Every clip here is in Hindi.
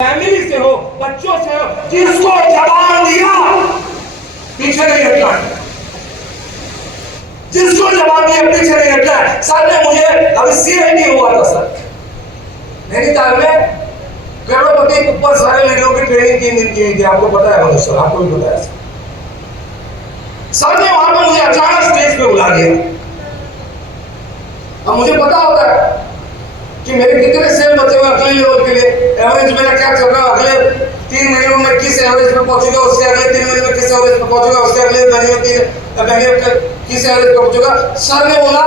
फैमिली से हो, बच्चों से हो, जिसको जवाब दिया पीछे नहीं हटना है, जिसको जवाब दिया पीछे नहीं हटना है। सर ने मुझे अभी सीआईडी हुआ था सर नैनीताल में, करोड़पति के ऊपर सारे लीडरों की ट्रेनिंग 3 दिन की हुई थी, आपको पता है मनोज सर, आपको भी पता है सर ने वहां पर मुझे अचानक स्टेज पे बुला लिया। अब मुझे पता होता है कि मेरे कितने सेल बचे हुए अगले लेवल के लिए, एवरेज मेरा क्या चल रहा है, अगले 3 महीनों में किस एवरेज पे पहुंचूंगा, उसके अगले 3 महीने में किस एवरेज पे पहुंचूंगा, उसके अगले महीने किस एवरेज पे पहुंचूंगा। सर ने बोला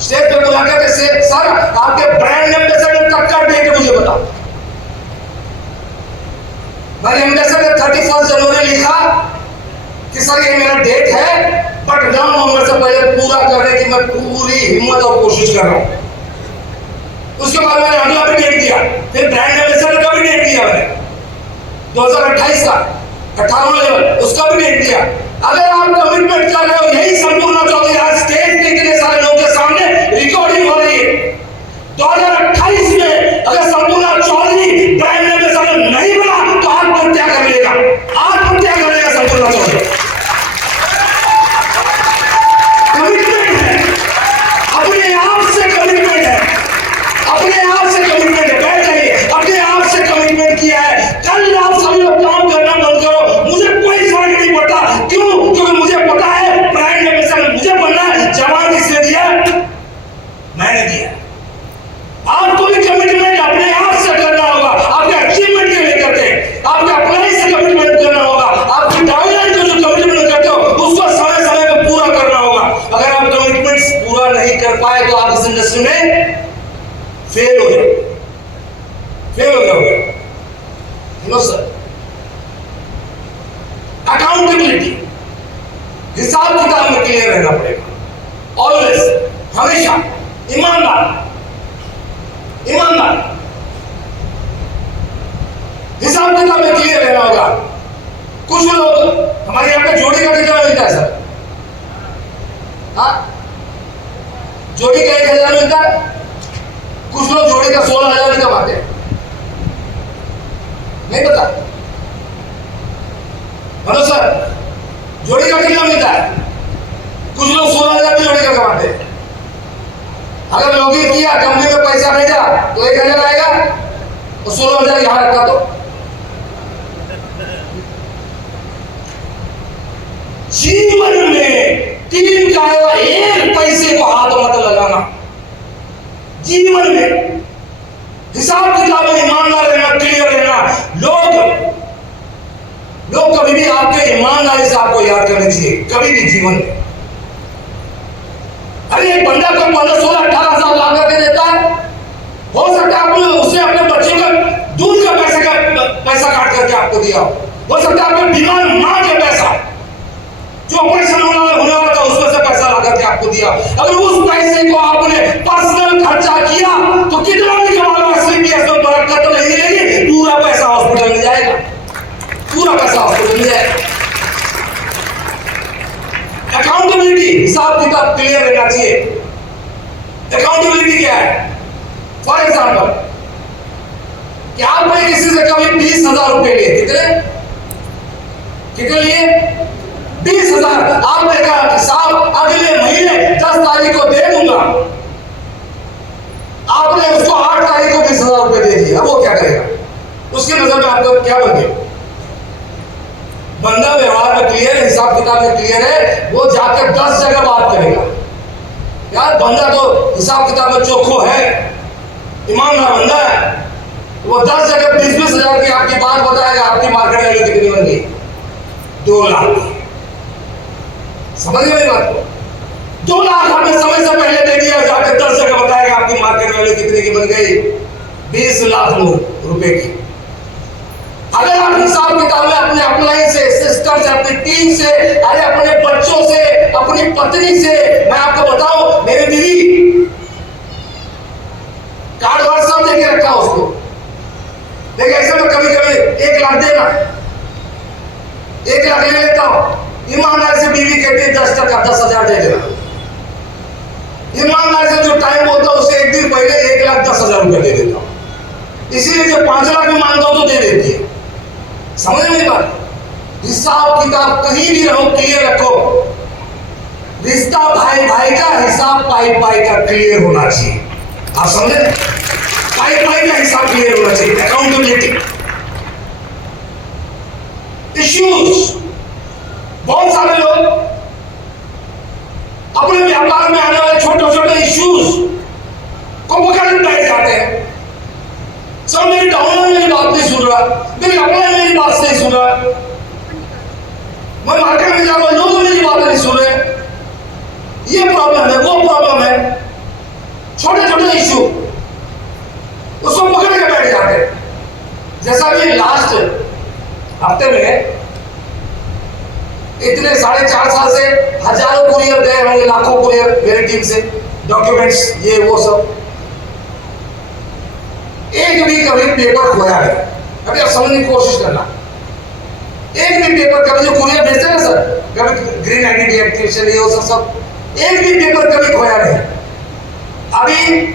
स्टेज पे बुला के सर आपके ब्रांड एम्बेसडर तक का डेट मुझे बताओ। मैंने एम्बेसडर 31 जनवरी लिखा कि सर ये मेरा डेट है, बट 9 नवंबर से पहले पूरा करने की मैं पूरी हिम्मत और कोशिश कर रहा हूं। उसके बाद मैंने अगला भी डेट दिया, फिर ब्रांड एम्बेसडर का भी डेट दिया मैंने 2028 का 18वां लेवल, उसका भी डेट दिया। अगर आप कमिटमेंट कर रहे हो, यही संपूर्ण चौधरी आज स्टेज पे इतने सारे लोगों के सामने रिकॉर्डिंग हो रही है, 2028 में अगर संपूर्ण चौधरी ब्रांड एम्बेसडर नहीं बना तो आत्महत्या कर लेगा, आत्महत्या कर लेगा संपूर्ण चौधरी। कमिटमेंट है, अपने आप से कमिटमेंट है, अपने आप से कमिटमेंट है, बैठ जाइए, अपने आप से कमिटमेंट किया है। कल आप सभी लोग काम करना बंद करो, मुझे कोई फर्क नहीं पड़ता, क्यों? क्योंकि मुझे पता है ब्रांड एम्बेसडर मुझे बनना है। जवाब किसने दिया? मैंने दिया। आपको भी कमिटमेंट अपने आप से करना होगा, आपके अचीवमेंट के लिए करते हैं, आपके अप्लाई से कमिटमेंट करना होगा, आपकी टाइमलाइन को जो कमिटमेंट करते हो उसको समय समय पर पूरा करना होगा। अगर आप कमिटमेंट्स पूरा नहीं कर पाए तो आप इस इंडस्ट्री में फेल हो जाओगे, फेल हो जाओगे। नो सर, अकाउंटेबिलिटी, हिसाब किताब में क्लियर रहना पड़ेगा, ऑलवेज, हमेशा ईमानदार, ईमानदार, हिसाब किताब में क्लियर रहना होगा। कुछ लोग हमारे यहाँ पे जोड़ी का कितना मिलता है सर? हाँ, जोड़ी का 1000 मिलता है, कुछ लोग जोड़ी का 16,000 भी कमाते हैं, नहीं पता हेलो सर, जोड़ी का कितना मिलता है? कुछ लोग 16,000 भी जोड़ी का कमाते हैं। अगर लॉगिन किया, कंपनी में पैसा भेजा तो 1,000 आएगा और 16,000 यहां रखा तो जीवन में 3 का एक पैसे को हाथ मत लगाना। जीवन में हिसाब किताब में ईमानदार रहना, क्लियर रहना। लोग कभी भी आपके ईमानदारी से आपको याद करने चाहिए, कभी भी जीवन में। अरे एक बंदा को 15-16-18 हजार ला करके देता है, हो सकता है आपने उसे अपने बच्चे का दूध का पैसा काट करके आपको दिया हो सकता है आपने बीमार मां का पैसा जो ऑपरेशन होने वाला था उसमें से पैसा ला करके आपको दिया। अगर उस पैसे को आपने पर्सनल खर्चा किया तो कितना भी कमा लो, सीपीएस में बरकत तो नहीं मिलेगी, पूरा पैसा हॉस्पिटल में जाएगा, पूरा पैसा हॉस्पिटल में जाएगा। अकाउंटेबिलिटी, हिसाब किताब क्लियर रहना चाहिए। अकाउंटेबिलिटी क्या है? फॉर एग्जाम्पल कि आपने किसी से कभी 20,000 रुपए लिए, कितने लिए? 20,000। आपने कहा कि साहब अगले महीने 10 तारीख को दे दूंगा, आपने उसको 8 तारीख को 20,000 रुपए दे दिया, अब वो क्या करेगा? उसकी नजर में आपको क्या बन गया? बंदा व्यवहार में क्लियर है, हिसाब किताब में क्लियर है, वो जाकर 10 जगह बात करेगा। यार बंदा तो हिसाब किताब में चोखो है, ईमानदार बंदा है, वो 10 जगह 20-20 हजार की आपकी बात बताएगा। आपकी मार्केट वैल्यू कितनी बन गई? 2 लाख। समझ गए बात को? 2 लाख आपने समय से पहले दे दिया, जाकर 10 जगह बताएगा आपकी मार्केट वैल्यू कितने की बन गई? 20 लाख रुपए की। अगर आप हिसाब किताब में अपने अपलाइन से, सिस्टर से, अपनी टीम से, अरे अपने बच्चों से, अपनी पत्नी से, मैं आपको बताऊं, मेरी दीदी कार्ड वार्ड सब देके रखा उसको, लेकिन ऐसे में कभी कभी 1 लाख देना, 1 लाख ले लेता हूं, ईमानदारी से बीवी कहती है 10% 10,000 दे देना। ईमानदारी से जो टाइम होता है उससे 1 दिन पहले 1,10,000 रुपए दे देता हूं। इसीलिए जो 5 लाख में मांगता हो तो दे देती है। समझ मेरी बात? हिसाब किताब कहीं भी रहो क्लियर रखो। रिश्ता भाई भाई का, हिसाब पाई पाई का क्लियर होना चाहिए। आप समझे? पाई पाई का हिसाब क्लियर होना चाहिए। अकाउंटेबिलिटी इश्यूज, बहुत सारे लोग अपने व्यापार में आने वाले छोटे छोटे इश्यूज को पकड़ बैठ जाते हैं। सर मेरी डाउनलाइन मेरी बात नहीं सुन रहा, मेरी अपलाइन मेरी बात नहीं सुन रहा, मैं मार्केट में जा रहा हूं, लोग मेरी बात नहीं सुन रहे। ये प्रॉब्लम है, वो प्रॉब्लम है, छोटे छोटे इश्यू उसको पकड़ के बैठ जाते हैं। जैसा कि लास्ट हफ्ते में इतने 4.5 साल से हजारों कुरियर गए होंगे, लाखों कुरियर मेरी टीम से, डॉक्यूमेंट्स ये वो सब, एक भी कभी पेपर खोया है। अभी आप समझने की कोशिश करना, एक भी पेपर कभी जो कुरियर भेजते हैं ना सर, कभी ग्रीन आईडी डीएक्टिवेशन ये वो सब, एक भी पेपर कभी खोया नहीं। अभी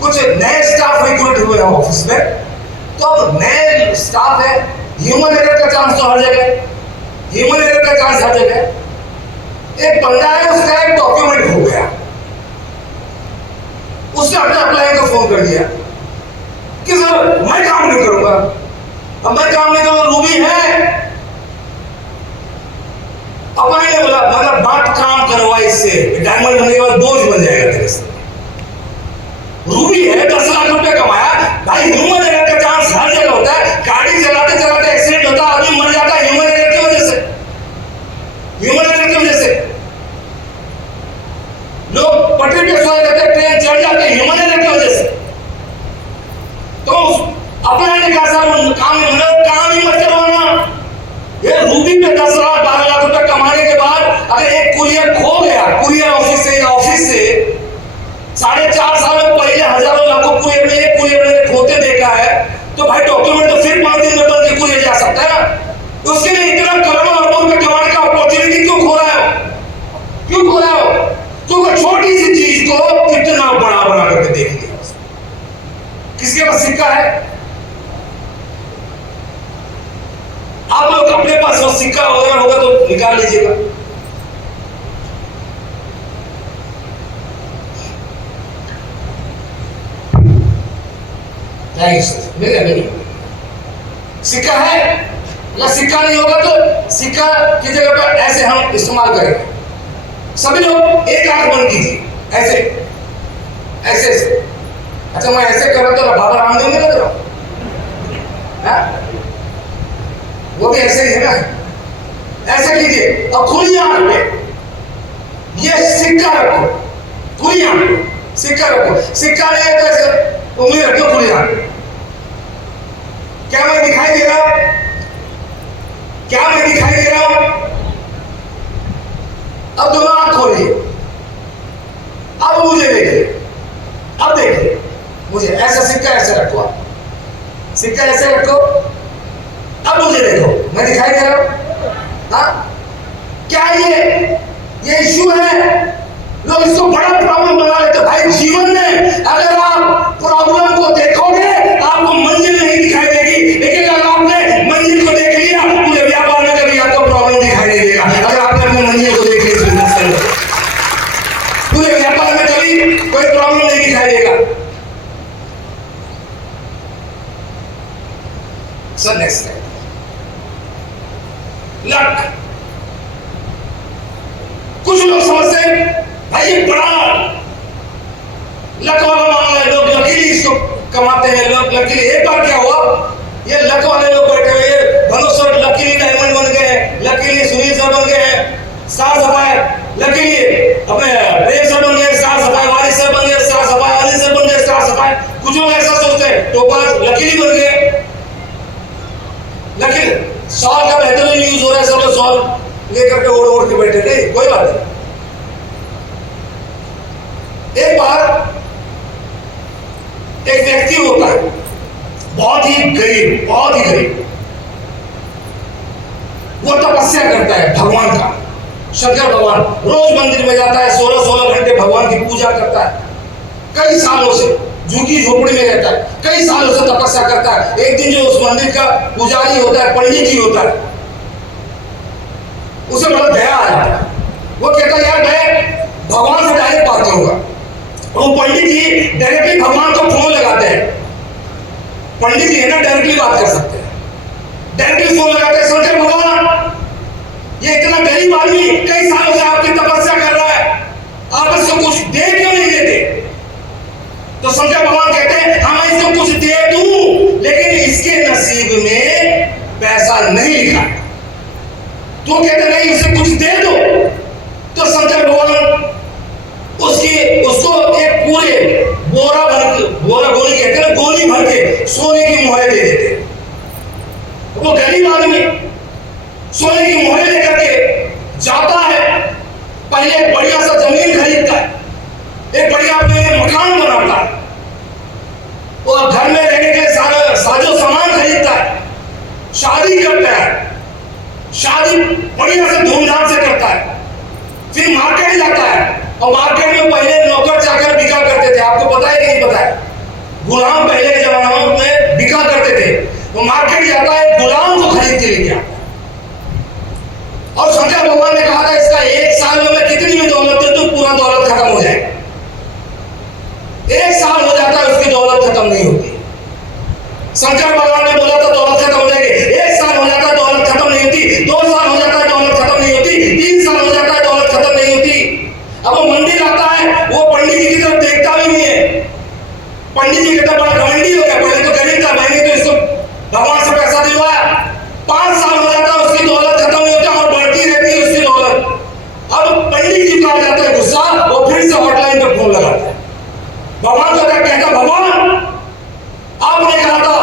कुछ नए स्टाफ रिक्रूट हुए हैं ऑफिस में, तो अब नए स्टाफ है, ह्यूमन एरर का चांस तो हर जगह, ह्यूमन एरर का चांस हर जगह। एक बंदा है, उसका एक डॉक्यूमेंट हो गया, उसने अपने अप्लाई को फोन कर दिया कि सर मैं काम नहीं करूंगा। अब मैं काम नहीं करूंगा, रूबी है। अप्लाई ने बोला मगर बात काम करवा, इससे डायमंड बनने के बाद बोझ बन जाएगा तेरे से। रूबी है, 10 लाख रुपए कमाया भाई। ह्यूमन एरर का चांस हर जगह होता है। गाड़ी चलाते चलाते एक्सीडेंट होता है, आदमी मर जाता है ह्यूमन एरर की वजह से, ह्यूमन एरर की वजह से। लोग पटरी पे सोए रहते, ट्रेन चढ़ जाते हैं ह्यूमन एरर की वजह से। तो अपना ने कहा सर काम ही मत करवाना। ये रूबी पे 10 लाख 12 लाख रुपए कमाने के बाद अगर एक कुरियर खो गया, कुरियर ऑफिस से या ऑफिस से 4.5 साल में पहले हजारों लाखों कुरियर में एक कुरियर ने खोते देखा है, तो भाई डॉक्यूमेंट तो फिर 5 दिन में बन के कुरियर जा सकता है ना। उसके लिए इतना करोड़ों अरबों रुपए कमाने का अपॉर्चुनिटी क्यों खो रहा है? क्यों खो रहा हो? क्योंकि छोटी सी चीज को इतना बड़ा बना करके देख लिया। किसके पास सिक्का है? आप लोग अपने पास वो सिक्का वगैरह होगा तो निकाल लीजिएगा। सिक्का है या सिक्का नहीं होगा तो सिक्का की जगह पर ऐसे हम इस्तेमाल करेंगे। सभी लोग एक आंख बंद कीजिए, ऐसे ऐसे ऐसे। अच्छा मैं ऐसे कर रहा तो बाबा रामदेव नहीं लग रहा, वो भी ऐसे ही है ना। ऐसे कीजिए और खुली आंख में ये सिक्का रखो, खुली आंख सिक्का रखो। सिक्का नहीं है तो ऐसे उंगली रखो खुली आंख। क्या मैं दिखाई दे रहा हूं? क्या मैं दिखाई दे रहा हूं? अब दोनों आंख खोलिए, अब मुझे देखिए, अब देखिए मुझे। ऐसा सिक्का ऐसे रखो, आप सिक्का ऐसे रखो, अब मुझे देखो, मैं दिखाई दे रहा हूं? हाँ, क्या ये इश्यू है? लोग इसको बड़ा प्रॉब्लम बना लेते। भाई जीवन में अगर आप प्रॉब्लम को देखोगे आपको मंजिल नहीं दिखाई देगी, लेकिन अगर आपने मंजिल को देख लिया, पूरे व्यापार में कभी आपको प्रॉब्लम दिखाई नहीं देगा। अगर आपने अपनी मंजिल को देख लिया, पूरे व्यापार में कभी कोई प्रॉब्लम नहीं दिखाई देगा। सर नेक्स्ट है लक। कुछ लोग समझते हैं भाई ये बड़ा लक वाला मामला है, लोग लकीली इसको कमाते हैं, लोग लकीली। एक बार क्या हुआ, ये लक वाले लोग बैठे हुए, ये धनुष सर लकीली डायमंड बन गए, लकीली सुनील सर बन गए, स्टार सफायर, लकीली अपने प्रेम सर बन गए, स्टार सफायर वाली सर बन गए, स्टार सफायर वाली सर बन गए, स्टार सफायर। कुछ लोग ऐसा सोचते हैं टोपाज लकीली बन गए, लकीली। सॉल का बेहतरीन यूज हो रहा है, सब लोग सॉल लेकर के ओढ़ ओढ़ के बैठे। नहीं, कोई बात नहीं। एक बार एक व्यक्ति होता है बहुत ही गरीब, बहुत ही गरीब, वो तपस्या करता है भगवान का, शंकर भगवान। रोज मंदिर में जाता है, 16-16 घंटे भगवान की पूजा करता है कई सालों से। झुकी झोपड़ी में रहता है, कई सालों से तपस्या करता है। एक दिन जो उस मंदिर का पुजारी होता है, पंडित जी होता है, उसे बड़ा दया आ जाता है। वो कहता है यार मैं भगवान से डायरेक्ट बात करूंगा। वो पंडित जी डायरेक्टली भगवान को फोन लगाते हैं। पंडित जी है ना, डायरेक्टली बात कर सकते हैं, डायरेक्टली फोन लगाते हैं। शंकर भगवान, ये इतना गरीब आदमी कई सालों से आपकी तपस्या कर रहा है, आप इसको कुछ दे क्यों नहीं देते? तो शंकर भगवान कहते हैं हाँ मैं इसको कुछ दे दूं, लेकिन इसके नसीब में पैसा नहीं लिखा है। तो कहते नहीं उसे कुछ दे दो। तो शंकर भगवान उसको एक पूरे बोरा गोली कहते हैं, गोली भर के सोने की मोहरें दे देते। वो गरीब आदमी सोने की मोहरें लेकर के जाता है, पहले एक बढ़िया सा जमीन खरीदता है, एक बढ़िया अपने लिए मकान बनाता है, और घर में रहने के लिए सारा साजो सामान खरीदता है, शादी करता है, शादी बढ़िया से धूमधाम से करता है। फिर मार्केट जाता है, और मार्केट में पहले नौकर चाकर बिका करते थे, आपको पता है कि नहीं पता है? गुलाम पहले के जमानों में बिका करते थे। वो मार्केट जाता है, गुलाम को खरीद के लेके आता। और शंकर भगवान ने कहा था इसका एक साल में मैं कितनी भी दौलत दे दूं पूरा दौलत खत्म हो जाएगा। एक साल हो जाता है उसकी दौलत खत्म नहीं होती। शंकर भगवान ने बोला था दौलत खत्म हो जाएगी, एक साल हो जाता है दौलत खत्म नहीं होती, 2 साल हो जाता है दौलत खत्म नहीं होती, 3 साल हो जाता है दौलत खत्म नहीं होती। अब वो मंदिर आता है, वो पंडित जी की तरफ देखता भी नहीं है। पंडित जी कहता बड़ा घमंडी हो गया, पहले तो गरीब था, मैंने तो इसको भगवान से पैसा दिलवाया, 5 साल हो जाता है उसकी दौलत खत्म नहीं होती और बढ़ती रहती है उसकी दौलत। अब पंडित जी को आ जाता है गुस्सा, वो फिर से हॉटलाइन पे फोन लगाता है। भगवान को कहता भगवान आपने कहा था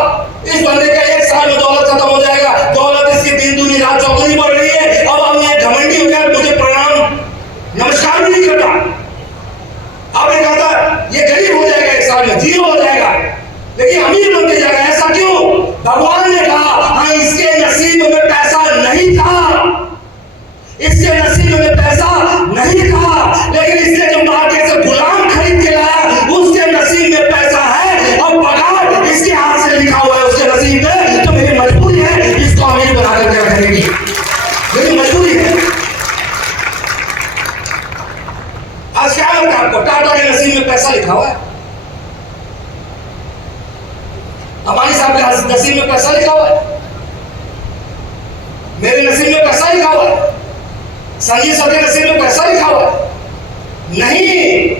इस बंदे का 1 साल में दौलत खत्म हो जाएगा, दौलत इसकी दिन दूनी रात चौगुनी बढ़ रही है, अब हम ये घमंडी हो गया, मुझे प्रणाम नमस्कार भी नहीं करता। आपने कहा था ये गरीब हो जाएगा, 1 साल में 0 हो जाएगा, लेकिन अमीर बनते जाएगा, ऐसा क्यों? भगवान ने कहा हाँ इसके नसीब में पैसा नहीं था, इसके नसीब में पैसा नहीं था, लेकिन इसने जो मार्केट से गुलाम खरीद के लाया उसके नसीब में पैसा है, और पगार इसके हाथ से लिखा हुआ है उसके नसीब में। तो मेरी मजबूरी है इसको अमीर बना करके रखने की, मेरी मजबूरी है। आज क्या लगता है आपको? टाटा के नसीब में पैसा लिखा हुआ है, अंबानी साहब के नसीब में पैसा लिखा हुआ है, मेरे नसीब में पैसा लिखा हुआ है, संजीव सर के नसीब में पैसा लिखा हुआ है? नहीं,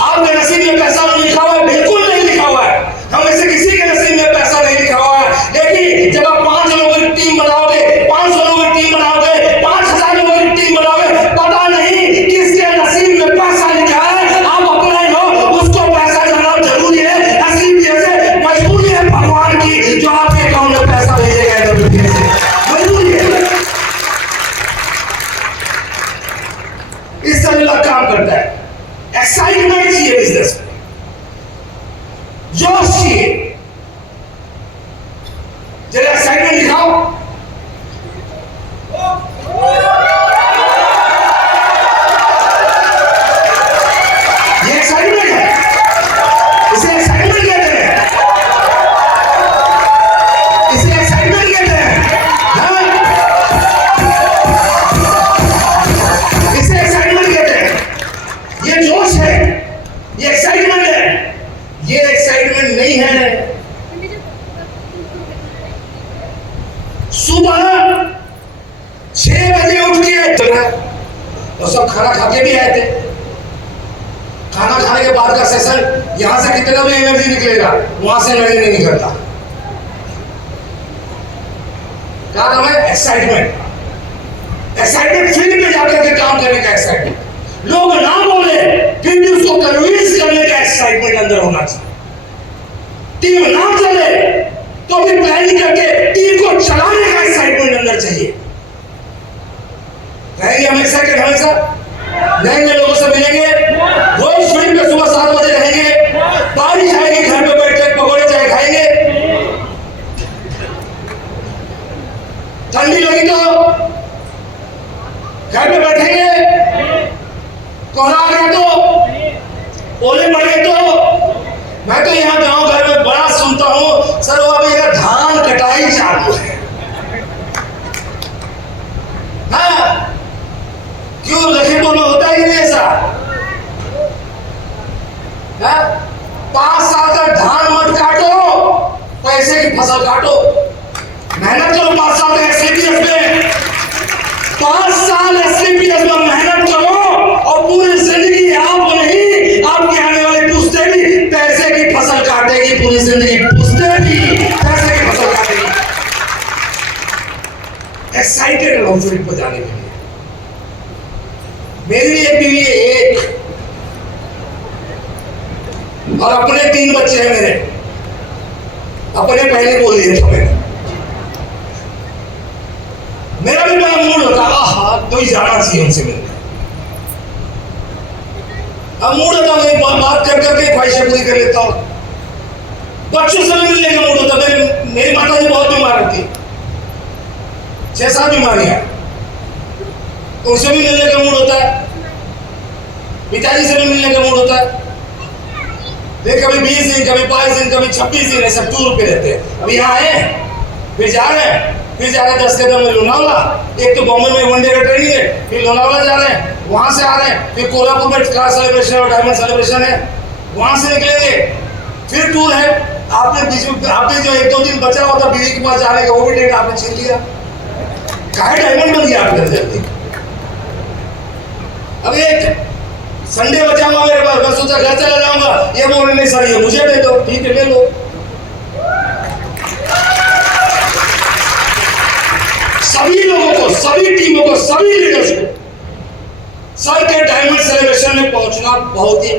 आपके नसीब में पैसा नहीं लिखा हुआ है, बिल्कुल नहीं लिखा हुआ है। हम में से किसी के नसीब में पैसा नहीं लिखा हुआ है, लेकिन जब आप 5 लोगों की टीम बनाओगे, 500 लोगों की टीम बनाओगे, 5000 लोगों की टीम बनाओगे, पता नहीं किसके नसीब में पैसा लिखा है, आप अपने लो उसको पैसा देना जरूरी है। नसीब जैसे मजबूरी है भगवान की, जो आपके अकाउंट में पैसा भेजेगा, मजबूरी है। इस तरह काम करता है। एक्साइटमेंट चाहिए बिजनेस में, जोश चाहिए। जरा एक्साइटमेंट दिखाओ। ये एक्साइटमेंट है, इसे एक्साइटमेंट कहते हैं, इसे एक्साइटमेंट कहते हैं। हाँ? इसे एक्साइटमेंट कहते हैं। ये जोश है, ये एक्साइटमेंट है। ये एक्साइटमेंट नहीं है सुबह 6 बजे उठ के, और सब खाना खा के भी आए थे। खाना खाने के बाद का सेशन, यहां से कितना भी एनर्जी निकलेगा, वहां से एनर्जी नहीं निकलता। क्या नाम है? एक्साइटमेंट। एक्साइटमेंट फील्ड में जाकर के काम करने का एक्साइटमेंट, लोग ना बोले फिर भी उसको कन्विंस करने का एक्साइटमेंट अंदर होना चाहिए। टीम ना चले तो भी प्लानिंग करके टीम को चलाने का एक्साइटमेंट अंदर चाहिए। रहेंगे हम एक्साइटेड हमेशा, रहेंगे, लोगों से मिलेंगे, रोज फील्ड पे सुबह 7 बजे रहेंगे, बारिश आएगी घर पे बैठ के पकौड़े चाय खाएंगे, ठंडी लगी तो घर पे बैठेंगे, कोहरा आ गया तो, ओले पड़ गए तो अभी अगर धान कटाई चालू है, हाँ, क्यों लखीमपुर में होता ही नहीं ऐसा? 5 साल का धान मत काटो, पैसे की फसल काटो, मेहनत करो 5 साल तक एसलीपीएस में, 5 साल एसलीपीएस में मेहनत करो और पूरी जिंदगी आप नहीं, आपके आने वाले पुश्ते भी पैसे की फसल काटेगी, पूरी जिंदगी पुश्ते भी पैसे की फसल काटेगी। एक्साइटेड लॉन्ग ट्रिप पर जाने के लिए। मेरी भी एक बीवी है, एक, और अपने 3 बच्चे हैं मेरे, अपने पहले बोल दिए था मैंने। मेरा भी बड़ा मूड होता है, तो ही जाना चाहिए उनसे मिलने। अब मूड होता है, बात कर करके ख्वाहिशें पूरी कर लेता हूँ। बच्चों से मिलने का मूड होता है। मेरी माता जी बहुत बीमार होती, 6-7 बीमारियां, उनसे भी मिलने का मूड होता है। पिताजी से भी मिलने का मूड होता है। देख, कभी 20 दिन, कभी 22 दिन, कभी 26 दिन ऐसा टूर पे रहते हैं। अब यहाँ आए, फिर जा रहे हैं, 10 कदम में लोनावला। एक तो बॉम्बे में 1 डे का ट्रेनिंग है, फिर लोनावला जा रहे हैं, वहां से आ रहे हैं, फिर कोल्हापुर में कार सेलिब्रेशन और डायमंड सेलिब्रेशन है, वहां से निकलेंगे, फिर टूर है। आपने बीच में आपने जो 1-2 दिन बचा हुआ था बीवी के पास जाने का, वो भी डेट आपने छीन लिया। काहे डायमंड बन गया आपके जल्दी? अब एक संडे बचा हुआ मेरे पास, मैं सोचा घर चला जाऊंगा, ये बोल नहीं सर ये मुझे दे दो, ठीक है ले लो। सभी लोगों को, सभी टीमों को, सभी लीडर्स को सर के डायमंड सेलिब्रेशन में पहुंचना बहुत ही